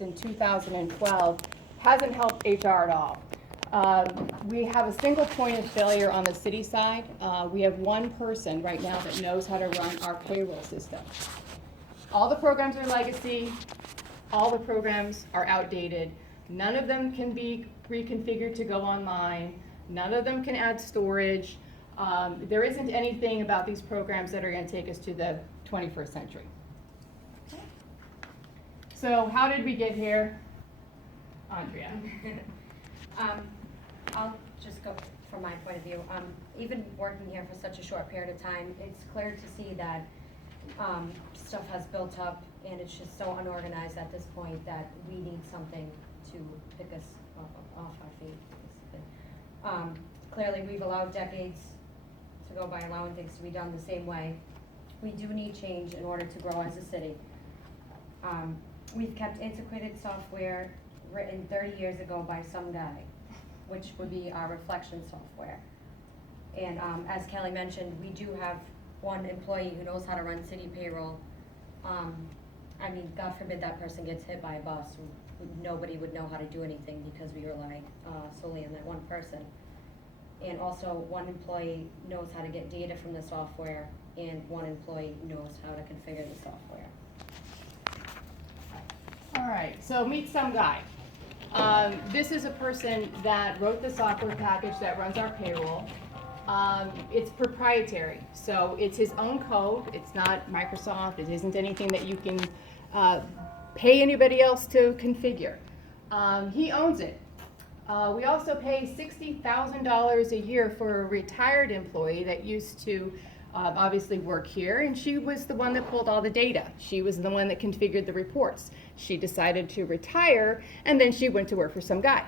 in 2012 hasn't helped HR at all. We have a single point of failure on the city side. We have one person right now that knows how to run our payroll system. All the programs are legacy, all the programs are outdated. None of them can be reconfigured to go online. None of them can add storage. There isn't anything about these programs that are going to take us to the 21st century. So how did we get here? Andrea. I'll just go from my point of view. Even working here for such a short period of time, it's clear to see that stuff has built up and it's just so unorganized at this point that we need something to pick us off our feet. Clearly, we've allowed decades to go by allowing things to be done the same way. We do need change in order to grow as a city. We've kept antiquated software written 30 years ago by some guy, which would be our reflection software. And as Kelly mentioned, we do have one employee who knows how to run city payroll. I mean, God forbid that person gets hit by a bus. Nobody would know how to do anything because we rely solely on that one person. And also, one employee knows how to get data from the software, and one employee knows how to configure the software. All right, so meet some guy. This is a person that wrote the software package that runs our payroll. It's proprietary, so it's his own code. It's not Microsoft. It isn't anything that you can pay anybody else to configure. He owns it. We also pay $60,000 a year for a retired employee that used to obviously work here, and she was the one that pulled all the data. She was the one that configured the reports. She decided to retire, and then she went to work for some guy.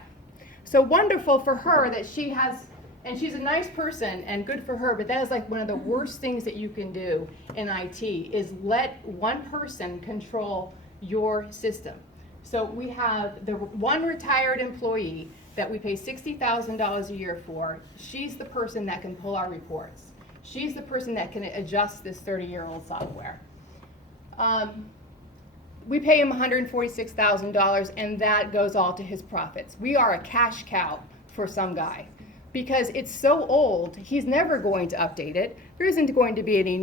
So wonderful for her that she has, and she's a nice person and good for her, but that is like one of the worst things that you can do in IT is let one person control your system. So we have the one retired employee that we pay $60,000 a year for. She's the person that can pull our reports. She's the person that can adjust this 30-year-old software. We pay him $146,000, and that goes all to his profits. We are a cash cow for some guy because it's so old, he's never going to update it. There isn't going to be any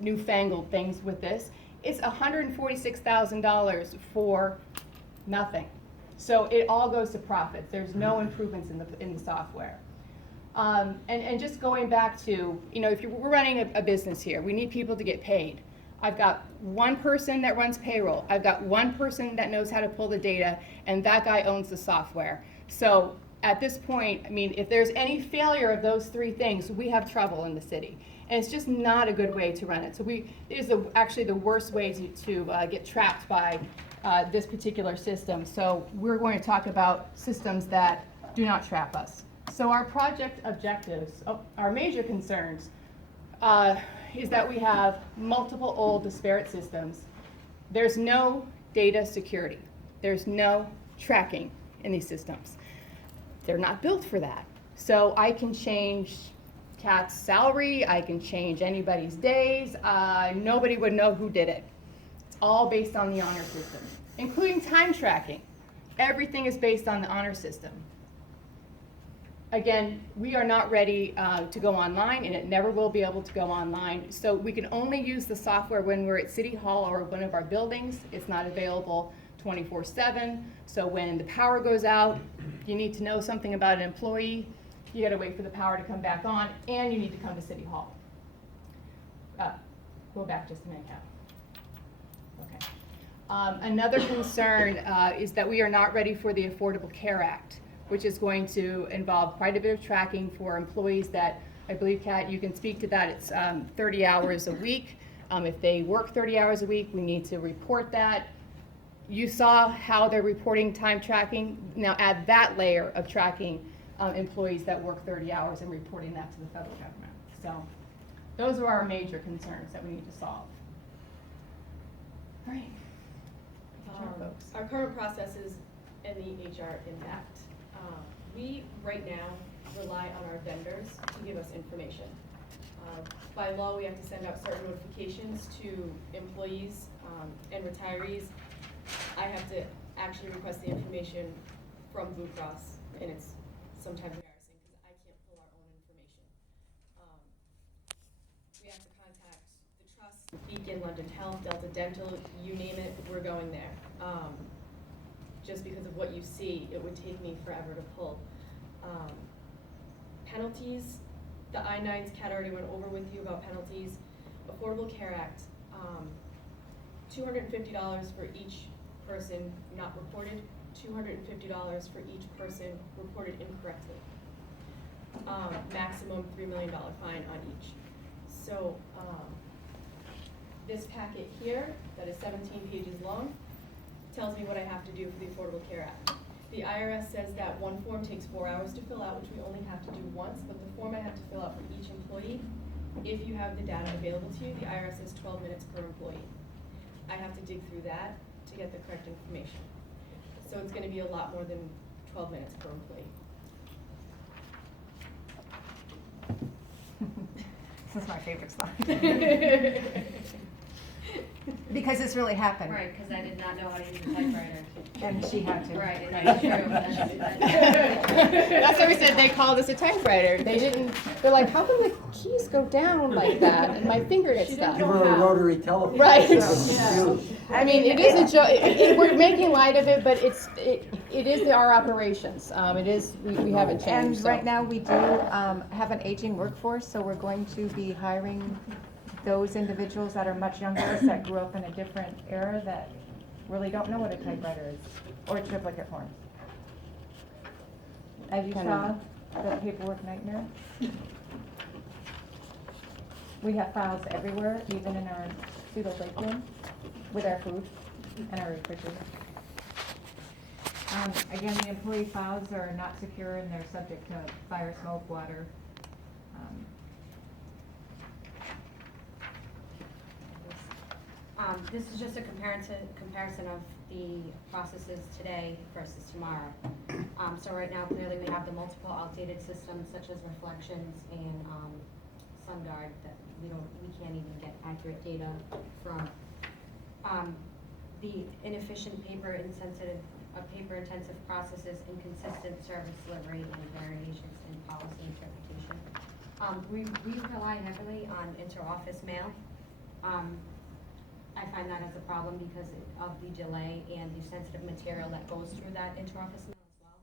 newfangled things with this. It's $146,000 for nothing. So it all goes to profits. There's no improvements in the software. And just going back to, if we're running a business here, we need people to get paid. I've got one person that runs payroll. I've got one person that knows how to pull the data, and that guy owns the software. So at this point, I mean, if there's any failure of those three things, we have trouble in the city. And it's just not a good way to run it. So it is actually the worst way to get trapped by this particular system. So we're going to talk about systems that do not trap us. So our project objectives, our major concerns, is that we have multiple old disparate systems. There's no data security. There's no tracking in these systems. They're not built for that. So I can change Kat's salary, I can change anybody's days, nobody would know who did it. It's all based on the honor system, including time tracking. Everything is based on the honor system. Again, we are not ready to go online, and it never will be able to go online. So we can only use the software when we're at City Hall or one of our buildings. It's not available 24/7. So when the power goes out, you need to know something about an employee. You got to wait for the power to come back on, and you need to come to City Hall. Go back just a minute, Kat. Okay. Another concern is that we are not ready for the Affordable Care Act, which is going to involve quite a bit of tracking for employees that, I believe, Kat, you can speak to that. It's 30 hours a week. If they work 30 hours a week, we need to report that. You saw how they're reporting time tracking. Now add that layer of tracking employees that work 30 hours and reporting that to the federal government. So those are our major concerns that we need to solve. All right. Our current processes and the HR impact. We, right now, rely on our vendors to give us information. By law, we have to send out certain notifications to employees and retirees. I have to actually request the information from Blue Cross, and it's sometimes embarrassing because I can't pull our own information. We have to contact the trust, Beacon, London Health, Delta Dental, you name it, we're going there. Just because of what you see, it would take me forever to pull. Penalties, the I-9s, Kat already went over with you about penalties. Affordable Care Act, $250 for each person not reported, $250 for each person reported incorrectly. Maximum $3 million fine on each. So this packet here, that is 17 pages long, tells me what I have to do for the Affordable Care Act. The IRS says that one form takes 4 hours to fill out, which we only have to do once, but the form I have to fill out for each employee, if you have the data available to you, the IRS says 12 minutes per employee. I have to dig through that to get the correct information. So it's gonna be a lot more than 12 minutes per employee. This is my favorite slide. Because this really happened. Right, because I did not know how to use a typewriter. And she had to. Right, and that's true. That's why we said they called us a typewriter. They didn't, they're like, how come the keys go down like that and my finger gets stuck? Give her a rotary telephone. Right. So, I mean, it is a joke, we're making light of it, but it is our operations. It is, we haven't changed, And so. right now, we do have an aging workforce, so we're going to be hiring those individuals that are much younger, that grew up in a different era, that really don't know what a typewriter is, or triplicate forms. As you saw, the paperwork nightmare. We have files everywhere, even in our pseudo break room, with our food and our refrigerator. Again, the employee files are not secure and they're subject to fire, smoke, water. This is just a comparison of the processes today versus tomorrow. So right now, clearly, we have the multiple outdated systems such as Reflections and SunGuard that we can't even get accurate data from. The inefficient paper-intensive processes, inconsistent service delivery, and variations in policy interpretation. We rely heavily on inter-office mail. I find that as a problem because of the delay and the sensitive material that goes through that inter-office mail as well.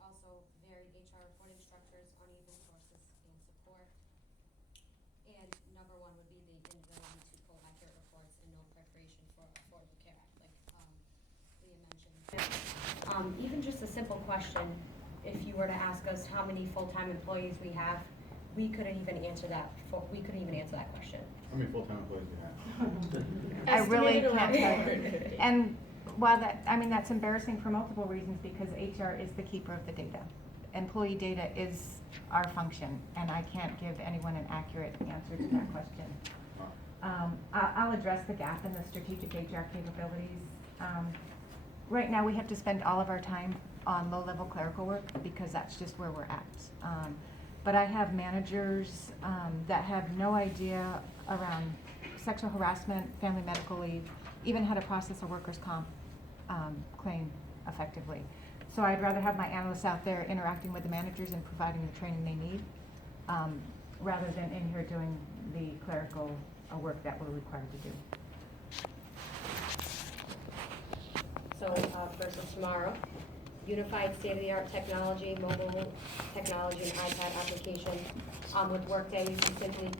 Also, varied HR reporting structures, uneven sources and support. And number one would be the inability to pull accurate reports and no preparation for Affordable Care Act, like Leah mentioned. Even just a simple question, if you were to ask us how many full-time employees we have, we couldn't even answer that. We couldn't even answer that question. How many full-time employees do you have? I really Estimated can't around tell you. 450. And while that's embarrassing for multiple reasons, because HR is the keeper of the data. Employee data is our function, and I can't give anyone an accurate answer to that question. I'll address the gap in the strategic HR capabilities. Right now, we have to spend all of our time on low-level clerical work because that's just where we're at. But I have managers that have no idea around sexual harassment, family medical leave, even how to process a workers' comp claim effectively. So I'd rather have my analysts out there interacting with the managers and providing the training they need, rather than in here doing the clerical work that we're required to do. So versus tomorrow, unified state-of-the-art technology, mobile technology, and iPad application. With Workday, you can simply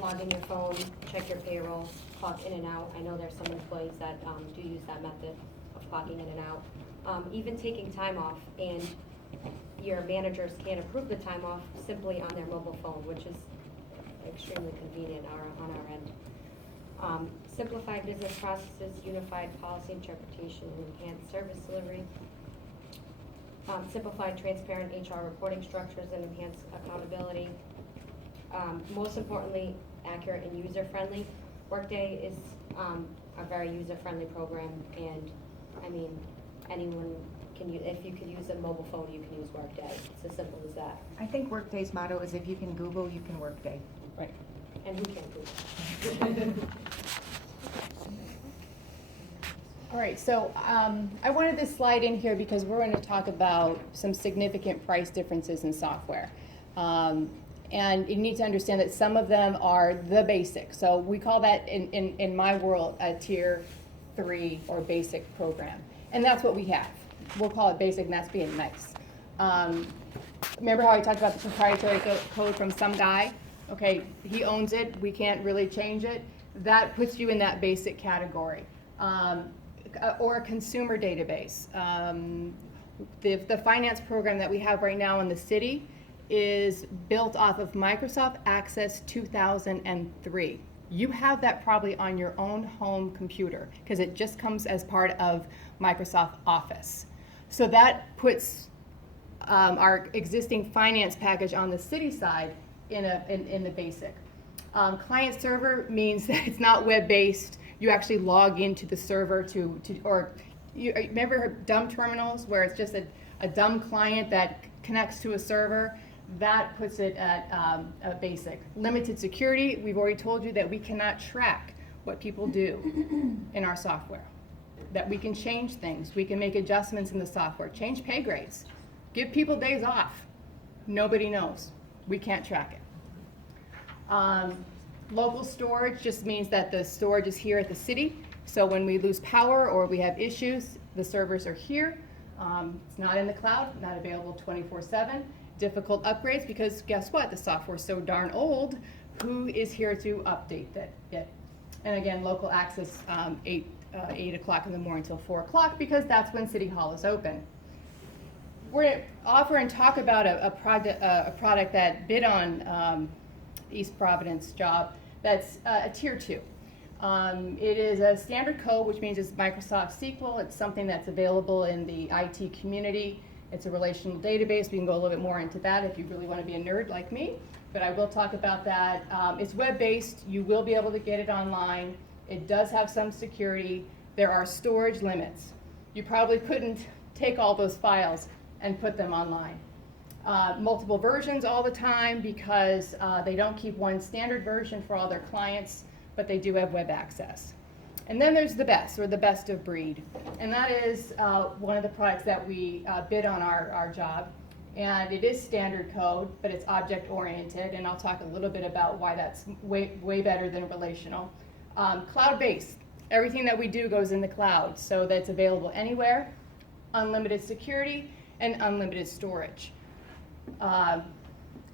log in your phone, check your payroll, clock in and out. I know there's some employees that do use that method of clocking in and out. Even taking time off, and your managers can approve the time off simply on their mobile phone, which is extremely convenient on our end. Simplified business processes, unified policy interpretation, and enhanced service delivery. Simplified, transparent HR reporting structures and enhanced accountability. Most importantly, accurate and user-friendly. Workday is a very user-friendly program, and I mean, anyone can use, if you can use a mobile phone, you can use Workday. It's as simple as that. I think Workday's motto is if you can Google, you can Workday. Right. And who can't Google? All right, so I wanted this slide in here because we're going to talk about some significant price differences in software. And you need to understand that some of them are the basic. So we call that in my world a tier 3 or basic program. And that's what we have. We'll call it basic, and that's being nice. Remember how I talked about the proprietary code from some guy? Okay, he owns it, we can't really change it. That puts you in that basic category. Or a consumer database. The finance program that we have right now in the city is built off of Microsoft Access 2003. You have that probably on your own home computer because it just comes as part of Microsoft Office. So that puts our existing finance package on the city side in the basic. Client server means that it's not web-based. You actually log into the server or you remember dumb terminals where it's just a dumb client that connects to a server? That puts it at a basic. Limited security, we've already told you that we cannot track what people do in our software. That we can change things, we can make adjustments in the software, change pay grades, give people days off. Nobody knows. We can't track it. Local storage just means that the storage is here at the city. So when we lose power or we have issues, the servers are here. It's not in the cloud, not available 24/7. Difficult upgrades because guess what? The software's so darn old. Who is here to update it? And again, local access 8 o'clock in the morning till 4 o'clock because that's when City Hall is open. We're going to offer and talk about a product that bid on East Providence job that's a tier 2. It is a standard code, which means it's Microsoft SQL. It's something that's available in the IT community. It's a relational database. We can go a little bit more into that if you really want to be a nerd like me, but I will talk about that. It's web-based. You will be able to get it online. It does have some security. There are storage limits. You probably couldn't take all those files and put them online. Multiple versions all the time because they don't keep one standard version for all their clients, but they do have web access. And then there's the best, or the best of breed. And that is one of the products that we bid on our job. And it is standard code, but it's object oriented, and I'll talk a little bit about why that's way better than relational. Cloud-based. Everything that we do goes in the cloud, so that's available anywhere. Unlimited security and unlimited storage.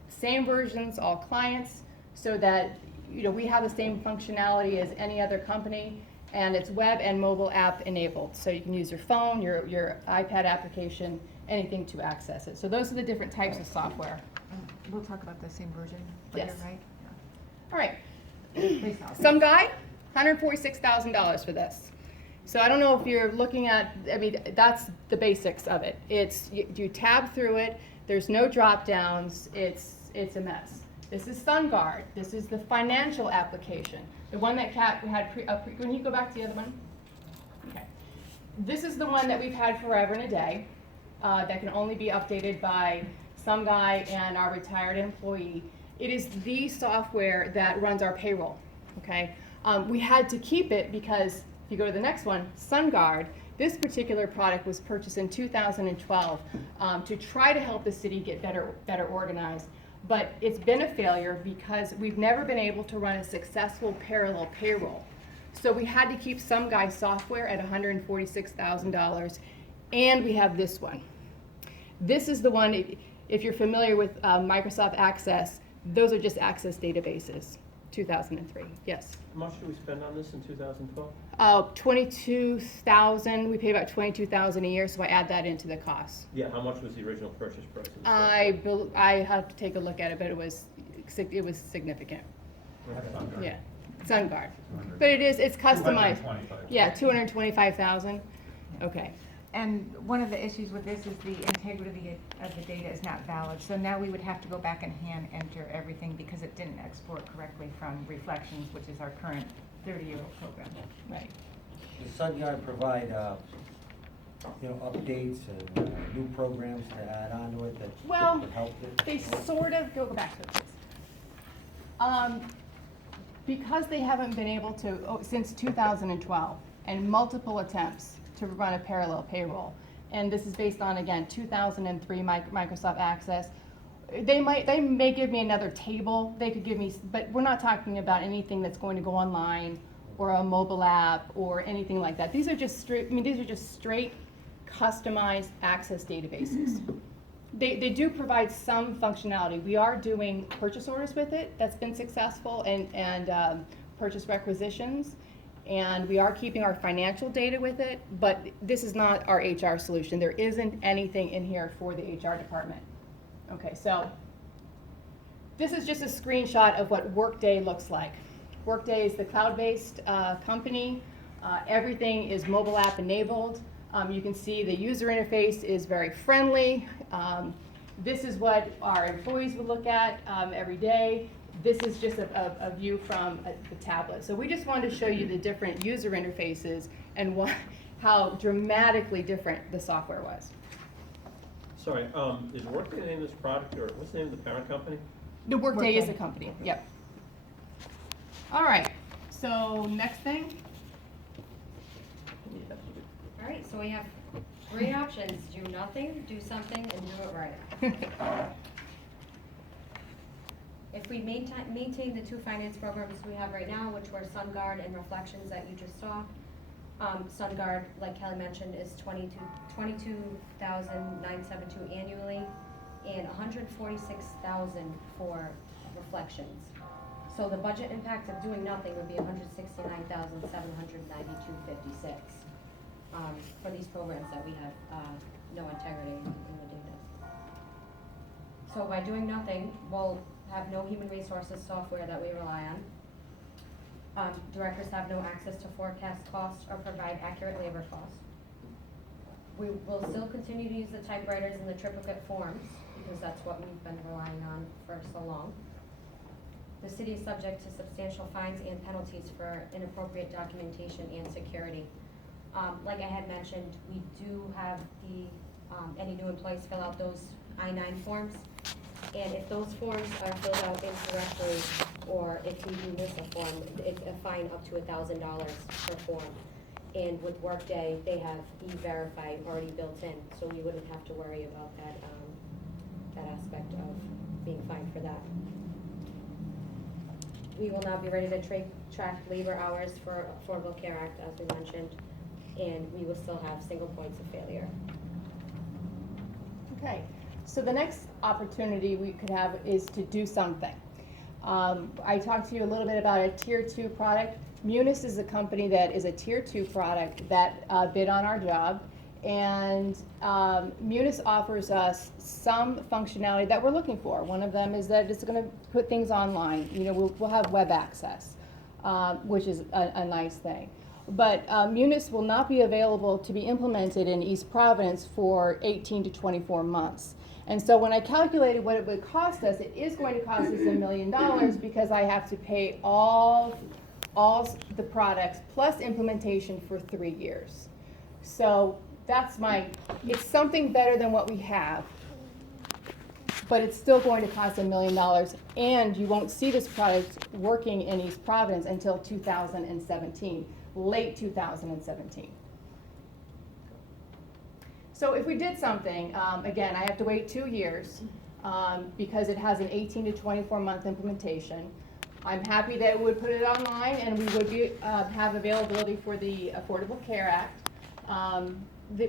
Same versions, all clients, so that we have the same functionality as any other company, and it's web and mobile app enabled. So you can use your phone, your iPad application, anything to access it. So those are the different types of software. We'll talk about the same version later, Yes. right? All right. Please help. Some guy, $146,000 for this. So I don't know if you're looking at, that's the basics of it. It's, you tab through it, there's no drop downs, it's a mess. This is SunGuard. This is the financial application. The one that Kat had can you go back to the other one? Okay. This is the one that we've had forever and a day that can only be updated by some guy and our retired employee. It is the software that runs our payroll, okay? We had to keep it because if you go to the next one, SunGuard, this particular product was purchased in 2012 to try to help the city get better organized. But it's been a failure because we've never been able to run a successful parallel payroll. So we had to keep some guy's software at $146,000, and we have this one. This is the one, if you're familiar with Microsoft Access, those are just Access databases, 2003, yes. How much did we spend on this in 2012? 22,000, we pay about 22,000 a year, so I add that into the cost. Yeah, how much was the original purchase price of the I have to take a look at it, but it was significant. software? Yeah, SunGuard. But it's customized. 225. Yeah, 225,000. Okay. And one of the issues with this is the integrity of the data is not valid. So now we would have to go back and hand enter everything because it didn't export correctly from Reflections, which is our current 30-year-old program. Right. Does SunGuard provide, updates and new programs to add on to it that Well, would help it? They sort of go back to it, please. Because they haven't been able to since 2012, and multiple attempts to run a parallel payroll. And this is based on, again, 2003 Microsoft Access. They may give me another table, they could give me, but we're not talking about anything that's going to go online or a mobile app or anything like that. These are just straight customized Access databases. They do provide some functionality. We are doing purchase orders with it, that's been successful, and purchase requisitions. And we are keeping our financial data with it, but this is not our HR solution. There isn't anything in here for the HR department. Okay, so this is just a screenshot of what Workday looks like. Workday is the cloud-based company. Everything is mobile app enabled. You can see the user interface is very friendly. This is what our employees would look at every day. This is just a view from the tablet. So we just wanted to show you the different user interfaces and how dramatically different the software was. Sorry, is Workday the name of this product, or what's the name of the parent company? The Workday is Workday. the company, yep. All right, so next thing. All right, so we have three options: do nothing, do something, and do it right. If we maintain the two finance programs we have right now, which were SunGuard and Reflections that you just saw, SunGuard, like Kelly mentioned, is $22,972 annually, and $146,000 for Reflections. So the budget impact of doing nothing would be $169,792.56 for these programs that we have no integrity in the data. So by doing nothing, we'll have no human resources software that we rely on. Directors have no access to forecast costs or provide accurate labor costs. We will still continue to use the typewriters and the triplicate forms because that's what we've been relying on for so long. The city is subject to substantial fines and penalties for inappropriate documentation and security. Like I had mentioned, we do have any new employees fill out those I-9 forms. And if those forms are filled out incorrectly, or if we do miss a form, it's a fine up to $1,000 per form. And with Workday, they have E-Verify already built in, so we wouldn't have to worry about that aspect of being fined for that. We will now be ready to track labor hours for Affordable Care Act, as we mentioned, and we will still have single points of failure. Okay, so the next opportunity we could have is to do something. I talked to you a little bit about a tier 2 product. Munis is a company that is a tier 2 product that bid on our job, and Munis offers us some functionality that we're looking for. One of them is that it's going to put things online. You know, we'll have web access, which is a nice thing. But Munis will not be available to be implemented in East Providence for 18 to 24 months. And so when I calculated what it would cost us, it is going to cost us $1 million because I have to pay all the products plus implementation for 3 years. So that's it's something better than what we have, but it's still going to cost $1 million, and you won't see this product working in East Providence until 2017, late 2017. So if we did something, again, I have to wait 2 years because it has an 18 to 24 month implementation. I'm happy that we would put it online and we would have availability for the Affordable Care Act.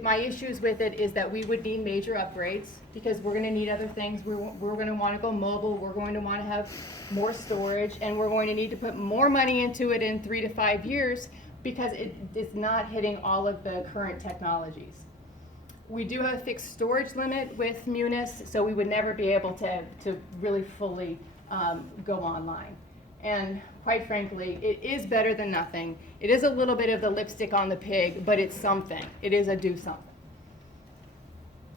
My issues with it is that we would need major upgrades because we're going to need other things. We're going to want to go mobile. We're going to want to have more storage, and we're going to need to put more money into it in 3 to 5 years because it's not hitting all of the current technologies. We do have a fixed storage limit with Munis, so we would never be able to really fully go online. And quite frankly, it is better than nothing. It is a little bit of the lipstick on the pig, but it's something. It is a do something.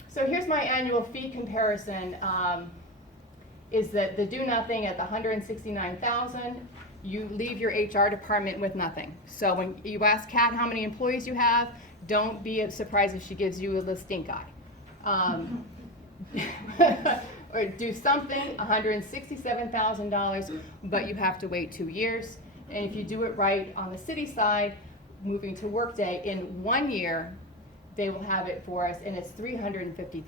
So here's my annual fee comparison. Is that the do nothing at the $169,000, you leave your HR department with nothing. So when you ask Kat how many employees you have, don't be surprised if she gives you a little stink eye. Or do something, $167,000, but you have to wait 2 years. And if you do it right on the city side, moving to Workday, in 1 year, they will have it for us, and it's $350,000.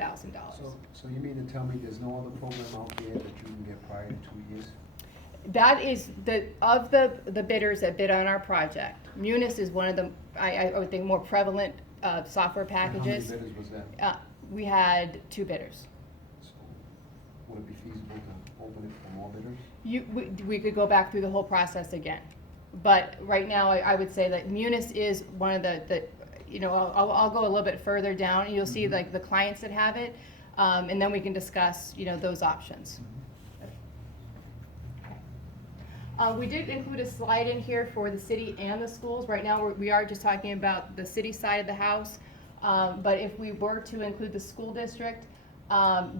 So you mean to tell me there's no other program out there that you can get prior to 2 years? That is of the bidders that bid on our project. Munis is one of the, I would think, more prevalent software packages. And how many bidders was that? We had 2 bidders. So would it be feasible to open it for more bidders? We could go back through the whole process again. But right now, I would say that Munis is one of the you know, I'll go a little bit further down, and you'll see like the clients that have it, and then we can discuss, you know, those options. We did include a slide in here for the city and the schools. Right now, we are just talking about the city side of the house. But if we were to include the school district,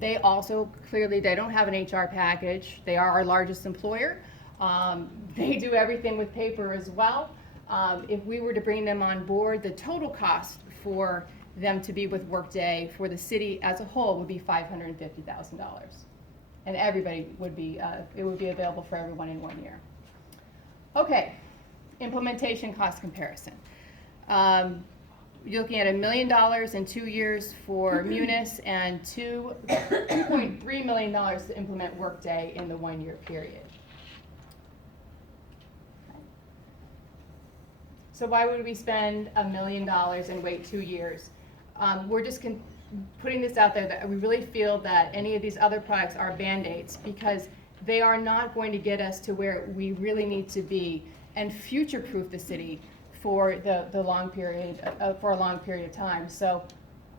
they also, clearly, they don't have an HR package. They are our largest employer. They do everything with paper as well. If we were to bring them on board, the total cost for them to be with Workday for the city as a whole would be $550,000. And everybody would be, it would be available for everyone in 1 year. Okay, implementation cost comparison. You're looking at $1 million in 2 years for Munis and $2.3 million to implement Workday in the 1 year period. So why would we spend $1 million and wait 2 years? We're just putting this out there that we really feel that any of these other products are Band-Aids, because they are not going to get us to where we really need to be and future-proof the city for the long period, for a long period of time. So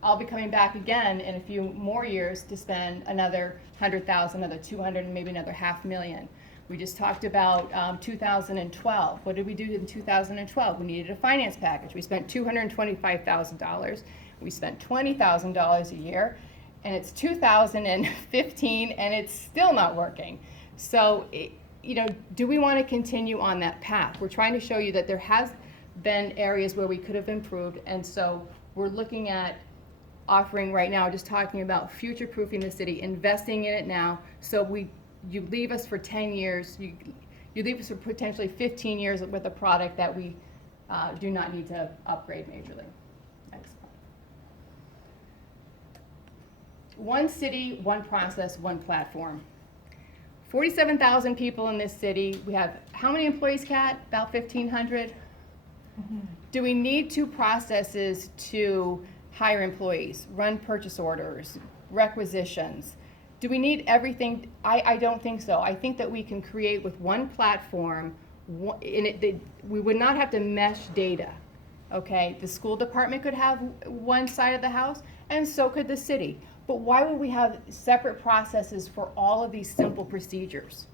I'll be coming back again in a few more years to spend another 100,000, another 200, and maybe another $500,000. We just talked about 2012. What did we do in 2012? We needed a finance package. We spent $225,000. We spent $20,000 a year, and it's 2015, and it's still not working. So, you know, do we want to continue on that path? We're trying to show you that there has been areas where we could have improved, and so we're looking at offering right now, just talking about future-proofing the city, investing in it now, so you leave us for 10 years, you leave us for potentially 15 years with a product that we do not need to upgrade majorly. Next. One city, one process, one platform. 47,000 people in this city. We have how many employees, Kat? About 1,500? Do we need 2 processes to hire employees, run purchase orders, requisitions? Do we need everything? I don't think so. I think that we can create with one platform, we would not have to mesh data, okay? The school department could have one side of the house, and so could the city. But why would we have separate processes for all of these simple procedures?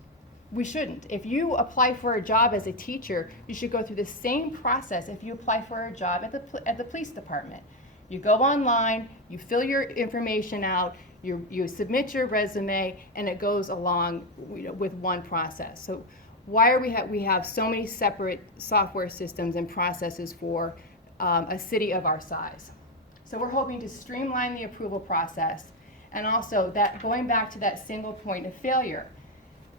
We shouldn't. If you apply for a job as a teacher, you should go through the same process if you apply for a job at the police department. You go online, you fill your information out, you submit your resume, and it goes along, you know, with one process. So why are we have so many separate software systems and processes for a city of our size? So we're hoping to streamline the approval process, and also that going back to that single point of failure,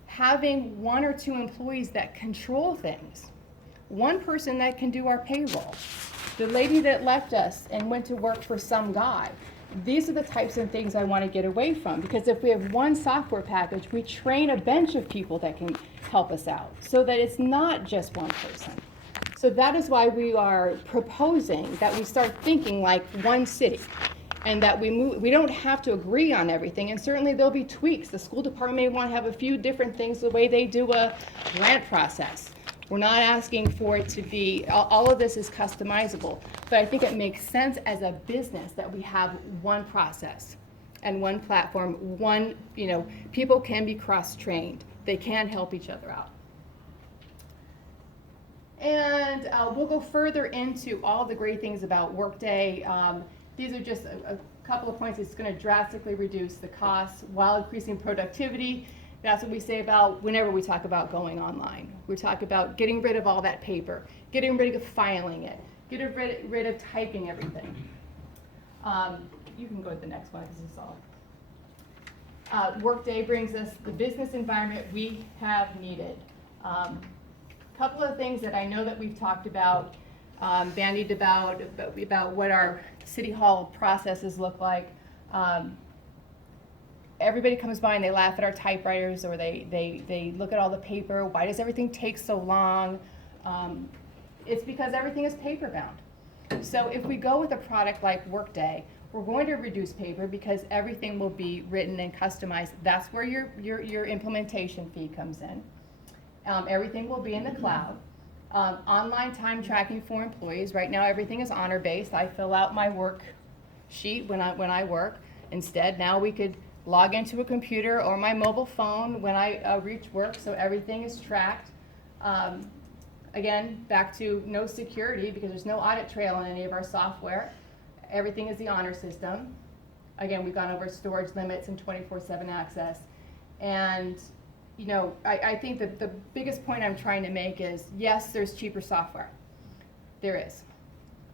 having 1 or 2 employees that control things. One person that can do our payroll. The lady that left us and went to work for some guy. These are the types of things I want to get away from, because if we have one software package, we train a bench of people that can help us out, so that it's not just one person. So that is why we are proposing that we start thinking like one city, and that we don't have to agree on everything, and certainly there'll be tweaks. The school department may want to have a few different things the way they do a grant process. We're not asking for it to be, all of this is customizable, but I think it makes sense as a business that we have one process and one platform, one, you know, people can be cross-trained. They can help each other out. And we'll go further into all the great things about Workday. These are just a couple of points. It's going to drastically reduce the costs while increasing productivity. That's what we say about whenever we talk about going online. We talk about getting rid of all that paper, getting rid of filing it, getting rid of typing everything. You can go to the next one because it's all. Workday brings us the business environment we have needed. Couple of things that I know that we've talked about. bandied about what our city hall processes look like. Everybody comes by and they laugh at our typewriters, or they look at all the paper. Why does everything take so long? It's because everything is paper bound. So if we go with a product like Workday, we're going to reduce paper because everything will be written and customized. That's where your implementation fee comes in. Everything will be in the cloud. Online time tracking for employees. Right now, everything is honor-based. I fill out my work sheet when I work. Instead, now we could log into a computer or my mobile phone when I reach work, so everything is tracked. Again, back to no security because there's no audit trail in any of our software. Everything is the honor system. Again, we've gone over storage limits and 24/7 access. And you know, I think that the biggest point I'm trying to make is, yes, there's cheaper software. There is.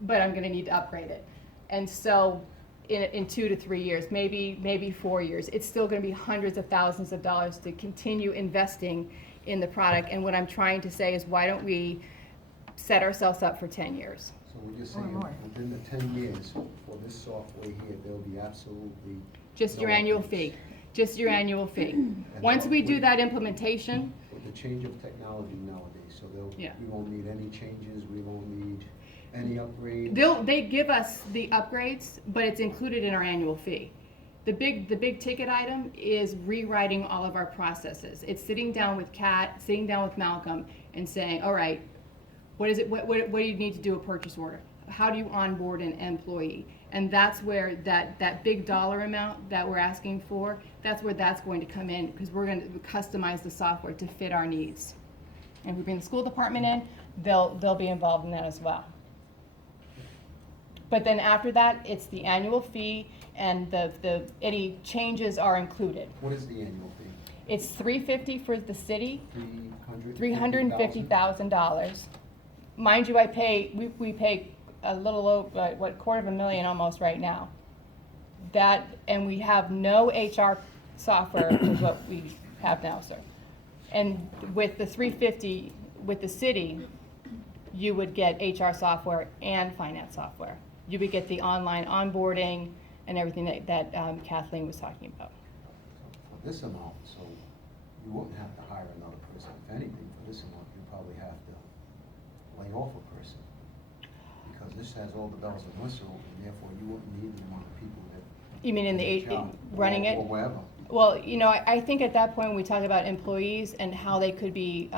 But I'm gonna need to upgrade it. And so in 2 to 3 years, maybe 4 years, it's still gonna be hundreds of thousands of dollars to continue investing in the product. And what I'm trying to say is, why don't we set ourselves up for 10 years? So we're just Or saying, more. within the 10 years, for this software here, there'll be absolutely. Just your no annual updates. fee. Just your annual fee. And Once we do with- that implementation, With the change of technology nowadays, so Yeah. we won't need any changes, we won't need any upgrades. they give us the upgrades, but it's included in our annual fee. The big ticket item is rewriting all of our processes. It's sitting down with Kat, sitting down with Malcolm, and saying, all right, what is it? What do you need to do a purchase order? How do you onboard an employee? And that's where that big dollar amount that we're asking for, that's where that's going to come in, because we're going to customize the software to fit our needs. And if we bring the school department in, they'll be involved in that as well. But then after that, it's the annual fee, and any changes are included. What is the annual fee? It's $350 for the city, 350,000? $350,000. Mind you, we pay a little over, $250,000 almost right now. That, and we have no HR software is what we have now, sir. And with the $350, with the city, you would get HR software and finance software. You would get the online onboarding and everything that Kathleen was talking about. For this amount, so you wouldn't have to hire another person. If anything, for this amount, you probably have to lay off a person. Because this has all the bells and whistles, and therefore you wouldn't need the amount of people that. You mean in the job, running it? Or wherever. Well, you know, I think at that point, when we talk about employees and how they could be,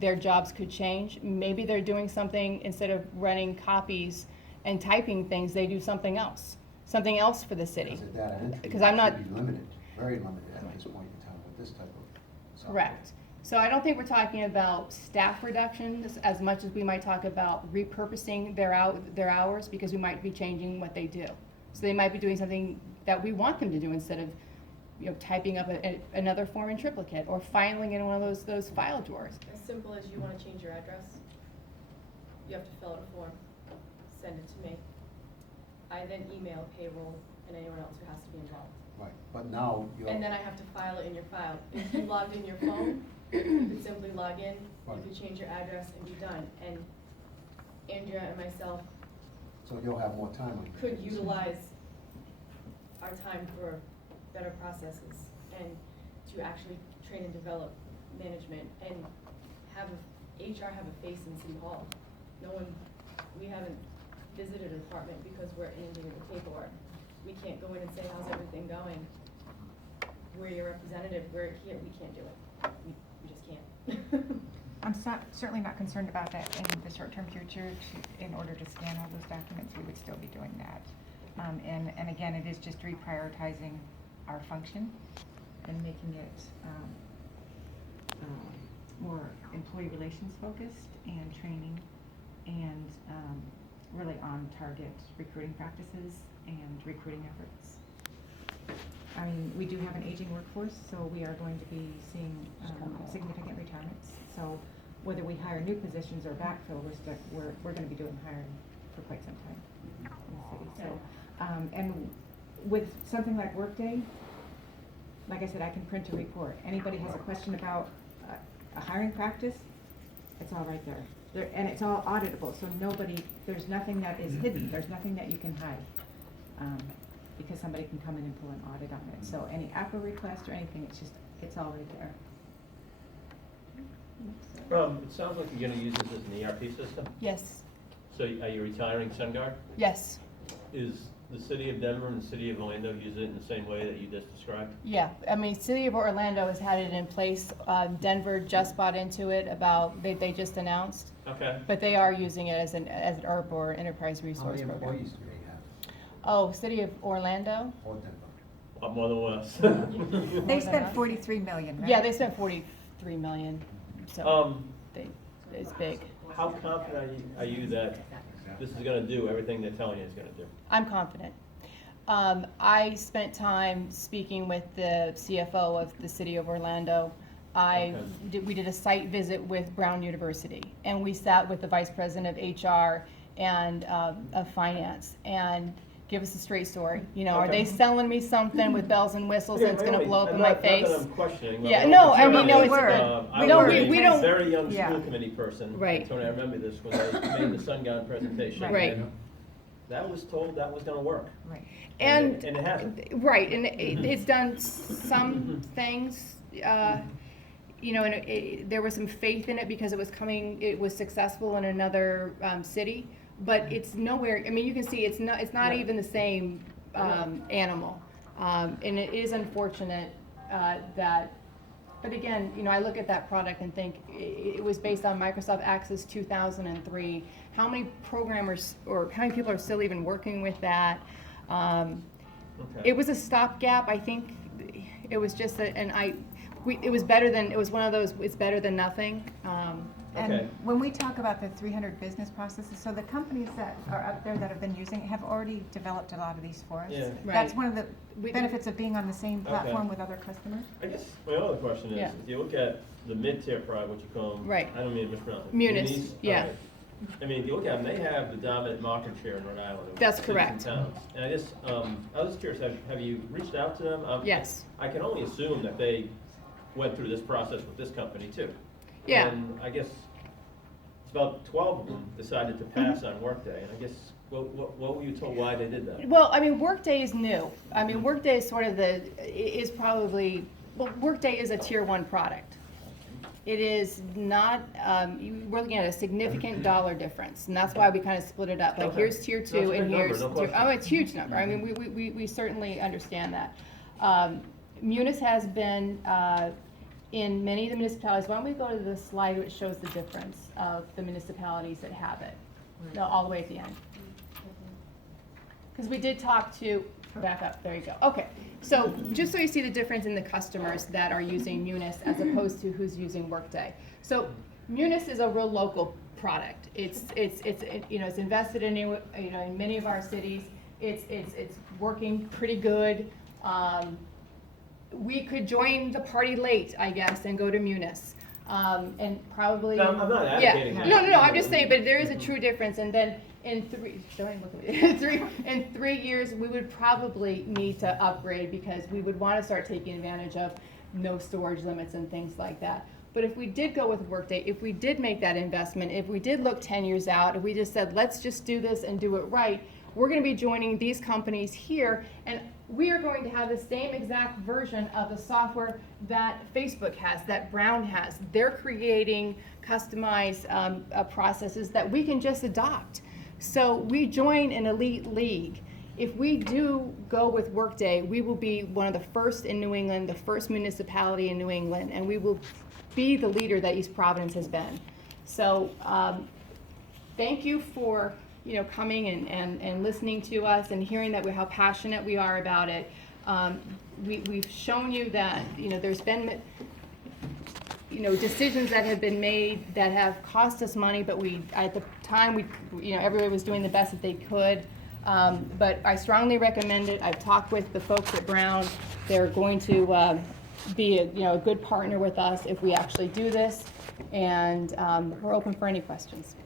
their jobs could change, maybe they're doing something, instead of running copies and typing things, they do something else for the city. Because the data entry Because I'm not- should be limited, very limited at this point in time with this type of software. Correct. So I don't think we're talking about staff reductions as much as we might talk about repurposing their hours, because we might be changing what they do. So they might be doing something that we want them to do, instead of, you know, typing up another form in triplicate or filing in one of those file drawers. As simple as you wanna change your address, you have to fill out a form, send it to me. I then email payroll and anyone else who has to be involved. Right, but now you're. And then I have to file it in your file. If you logged in your phone, you could simply log in, you Right. could change your address and be done. And Andrea and myself So you'll have more time on your could hands. utilize our time for better processes and to actually train and develop management and have HR have a face in City Hall. We haven't visited a department because we're inundated with paperwork. We can't go in and say, how's everything going? We're your representative, we're here, we can't do it. We just can't. I'm certainly not concerned about that in the short-term future. In order to scan all those documents, we would still be doing that. And again, it is just reprioritizing our function and making it more employee relations focused and training, and really on target recruiting practices and recruiting efforts. I mean, we do have an aging workforce, so we are going to be seeing significant retirements. So whether we hire new positions or backfill, we're going to be doing hiring for quite some time in the city. So, and with something like Workday, like I said, I can print a report. Anybody has a question about a hiring practice, it's all right there. And it's all auditable, so there's nothing that is hidden, there's nothing that you can hide. Because somebody can come in and pull an audit on it. So any APA request or anything, it's all right there. It sounds like you're gonna use this as an ERP system. Yes, So are you retiring SunGuard? yes, Is the city of Denver and the city of Orlando use it in the same way that you just described? yeah. I mean, City of Orlando has had it in place. Denver just bought into it they just announced, Okay. but they are using it as an ERP or Enterprise How Resource many Program. employees do they have, Oh, City of Orlando? or Denver? A lot more than us. They spent 43 million, right? Yeah, they spent 43 million, so it's big. How confident are you that this is gonna do everything they're telling you it's gonna do? I'm confident. I spent time speaking with the CFO of the City of Orlando. We did a site visit with Brown University, and we sat with the Vice President of HR and of Finance, and give us a straight story. You know, are Okay. they selling me something with bells and whistles that's gonna Really, blow up in not- my not that face? I'm questioning. but Yeah, I'm no, I sure mean, no, that, it's I no, was we a don't- very young Yeah. school committee person. Right. Tony, I remember this when they made the SunGuard presentation. Right. and That was told that was gonna work. Right. And it hasn't. right, and it's done some things, you know, and there was some faith in it because it was successful in another city, but it's nowhere. I mean, you can see it's not Yeah. even the same animal, and it is unfortunate that. But again, you know, I look at that product and think it was based on Microsoft Access 2003. How many programmers or how many people are still even working with that? Okay. It was a stopgap. I think it was just it was better than, it was one of those, it's better than nothing. And Okay. when we talk about the 300 business processes, so the companies that are up there that have been using it have already developed a lot of these for us. Yeah. That's Right. one of the We- benefits of being on the same Okay. platform with other customers. I guess my other question is, Yeah. if you look at the mid-tier product, what you call them. Right. I don't mean to mispronounce it. Munis, yeah. Alright. I mean, if you look at them, they have the dominant market share in Rhode Island. of That's cities and correct. towns. And I just, I was just curious, have you reached out to them? Yes. I can only assume that they went through this process with this company too. Yeah. And I guess it's about 12 of them decided to pass on Workday, and I guess, what were you told why they did that? Well, I mean, Workday is new. I mean, Workday is sort of Workday is a tier 1 product. It is not, we're looking at a significant dollar difference, and that's why we kind of split it up. Like, Okay. here's tier That's 2 a big and number, here's no tier, question. oh, it's a huge number. I mean, we certainly understand that. Munis has been, in many of the municipalities. Why don't we go to the slide which shows the difference of the municipalities that have it? No, all the way at the end. Because we did talk to, back up, there you go. Okay, so just so you see the difference in the customers that are using Munis as opposed to who's using Workday. So Munis is a real local product. It's you know, it's invested in, you know, in many of our cities. It's working pretty good. We could join the party late, I guess, and go to Munis. And probably. No, I'm not advocating that. No, I'm just saying, but there is a true difference. And then in 3 years, we would probably need to upgrade because we would want to start taking advantage of no storage limits and things like that. But if we did go with Workday, if we did make that investment, if we did look 10 years out, if we just said, let's just do this and do it right, we're going to be joining these companies here, and we are going to have the same exact version of the software that Facebook has, that Brown has. They're creating customized processes that we can just adopt. So we join an elite league. If we do go with Workday, we will be one of the first in New England, the first municipality in New England, and we will be the leader that East Providence has been. So thank you for coming and listening to us and hearing that how passionate we are about it. We've shown you that there's been decisions that have been made that have cost us money, but at the time everybody was doing the best that they could. But I strongly recommend it. I've talked with the folks at Brown. They're going to be a good partner with us if we actually do this, and we're open for any questions.